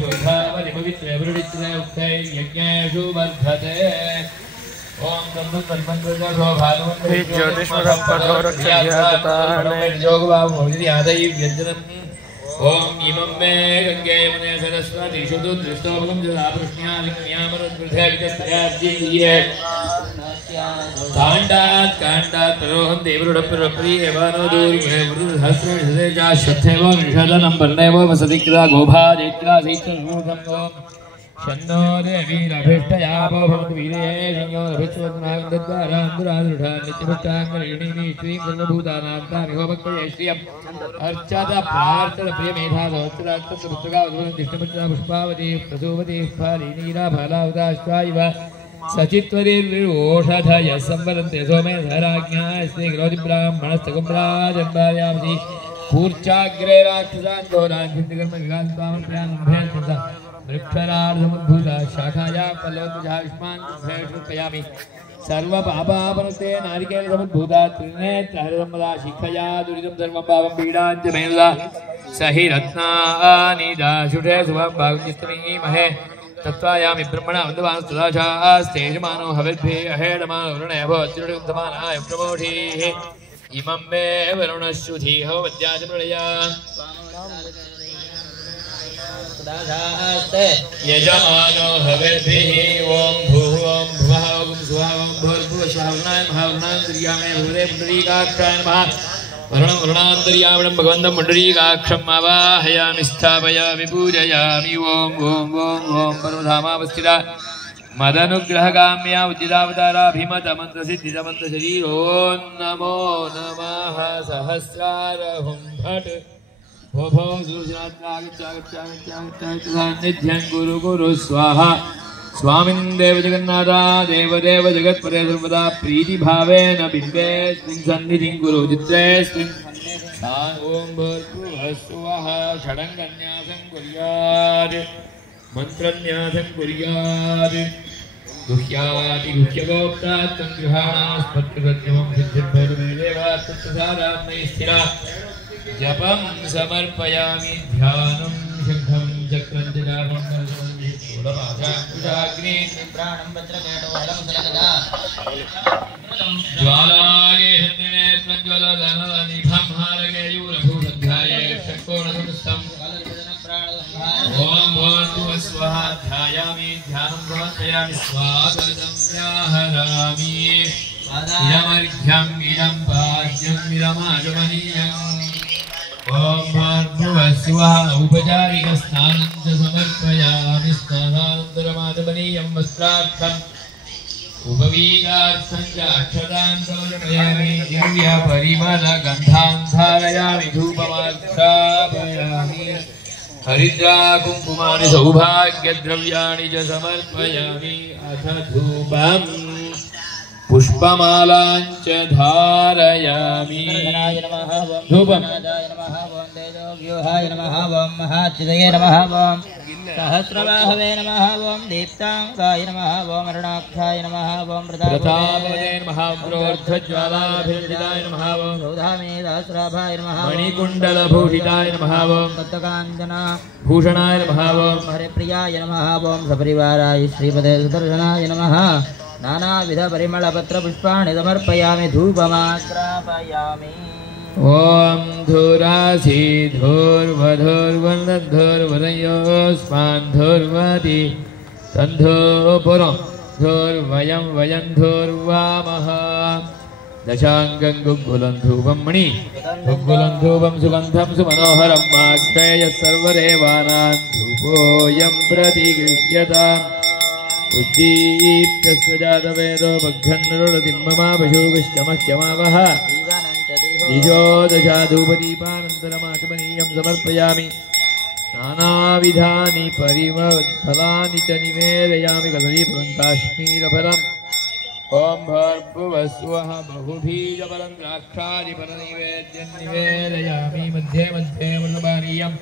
शुद्धावलिपवित्रे वृडित्रे उक्ते यज्ञेषु वर्धते ओम तन्मन्त्रजो भानुमन्त्रे ज्योतिष्मरपदोरक्षयादताने ओम इमं मे गंगे यमुने सरस्वती शुद्धो दृष्टोपगम जलापृष्ण्या लिंग्यामरुद्वृधे विकस्त्रयार्जीये कांडात् कांडात् तरोहं देवरुडप्रियेवानो दूर्वे वृद्धहस्रे जा श्रद्धेव निषदनं पर्णेव वसतिक्रा गोभा जैत्रा सैत्ररूपं शन्नो देवीरभिष्टयापो भवतु वीरे संयो रभिष्वनागद्वारान्दुरादृढा नित्यभुक्ताङ्गलिणीनि श्रीं सर्वभूतानां तामिहो भक्तये श्रियम् अर्चत प्रार्थन प्रियमेधा सहस्राक्षपुत्रकावधूरं पुष्पावती प्रसूवती फालिनीरा फालावताश्वाइव सचित्वरिर्विषधयः संवरन्ते सोमे धराज्ञा स्त्री ग्रोधि ब्राह्मणस्तकुम्भराजन्भार्यामसि कूर्चाग्रे राक्षसान् घोरान् चिन्तकर्म विघान्तामप्रियान् वृक्षरार्धमुद्भूता शाखाया पल्लवत्वजायुष्मान् कृपयामि सर्वपापापनुते नारिकेलसमुद्भूता त्रिनेत्रहरिसम्पदा शिखया दुरितं सर्वं पापं पीडाञ्च मेलदा सहि रत्नानि दाशुषे शुभं भागचित्तमीमहे तत्त्वायामि ब्रह्मणा वन्दवानस्तदाशास्तेजमानो हविर्भिः अहेडमानो वरुणय भवत्युरुगन्तमानाय प्रमोढीः इमं मे वरुणश्रुधिः वद्याच प्रलया यजमानो हविर्भिः ओम भूः ओम भुवः ओम सुवः ओम भूर्भुवः महावरुणान्तर्यामे भूरे पुण्डरीकाक्षाय नमः वरुणं वरुणान्तर्यामिणं भगवन्तं पुण्डरीकाक्षम् आवाहयामि स्थापयामि पूजयामि ओम ओम ओम ओम परमधामावस्थिता मदनुग्रहकाम्या उद्दितावताराभिमतमन्त्रसिद्धितमन्त्रशरीरो नमो नमः सहस्रारहुं भट् भो भो सूर्याग्निध्यं गुरु गुरु स्वाहा स्वामिन् देव जगन्नाथा देवदेव जगत्पते सर्वदा प्रीतिभावेन बिम्बेऽस्मिन् सन्निधिं गुरु चित्रेऽस्मिन् ओम भूर्भुवः स्वः षडङ्गन्यासं कुर्यात् मन्त्रन्यासं कुर्यात् गुह्यातिगुह्यगोप्ता तं गृहाणास्पत्तिप्रत्यमं सिद्धिर्भवतु मे देवात्मप्रसादात्मैः स्थिरा जपं समर्पयामि ध्यानं शङ्खं चक्रं जटाभं शूलपाशाग्नि प्राणं वज्रकेटो हलं सरगदा ज्वालागेन्द्रनेत्रं ज्वलदननिभं हारकेयूरभूषध्याये षट्कोणसमस्तं ओम भूर्भुवः स्वः ध्यायामि ध्यानं समर्पयामि स्वागतं व्याहरामि इदमर्घ्यम् इदं पाद्यम् इदमाचमनीयम् ओम भूर्भुवः स्वः औपचारिकस्नानं च समर्पयामि स्नानानन्तरमाचमनीयं वस्त्रार्थम् उपवीतार्थं च अक्षतान् समर्पयामि दिव्यपरिमलगन्धान् धारयामि धूपमार्क्षापयामि हरिद्रा कुङ्कुमानि सौभाग्यद्रव्याणि च समर्पयामि अथ धूपम् पुष्पमालाञ्च धारयामि धूपम् नमः ओम महाचिदये नमः ओम सहस्रबाहवे नमः ओम दीप्तांगाय नमः ओम अरुणाक्षाय नमः ओम प्रतापवदे नमः प्रोर्ध्वज्वालाभिर्जिताय नमः ओम सौधामे सहस्राभाय नमः मणिकुण्डलभूषिताय नमः ओम तत्काञ्चना भूषणाय नमः ओम हरिप्रियाय नमः ओम सपरिवाराय श्रीपदे सुदर्शनाय नमः नानाविध परिमलपत्र पुष्पाणि समर्पयामि धूपमाग्रापयामि ओम धूरासी धूर्वधूर्वन्धूर्वदयोस्मान् धूर्वति तन्धूपुरं धूर्वयं वयं धूर्वामः दशाङ्गं गुग्गुलं धूपं मणि गुग्गुलं धूपं सुगन्धं सुमनोहरं माक्षेयः सर्वदेवानां धूपोऽयं प्रतिगृह्यताम् उद्दीप्य स्वजातवेदो भग्धन्नरुणतिं ममापशुगश्चमह्यमावः द्विजोदशाधूपदीपानन्तरमाचमनीयं समर्पयामि नानाविधानि परिमलफलानि च निवेदयामि कदलीफलं काश्मीरफलम् ओम भूर्भुवः स्वः बहुबीजफलं द्राक्षादिफलनिवेद्यं निवेदयामि मध्ये मध्ये मृतपानीयम्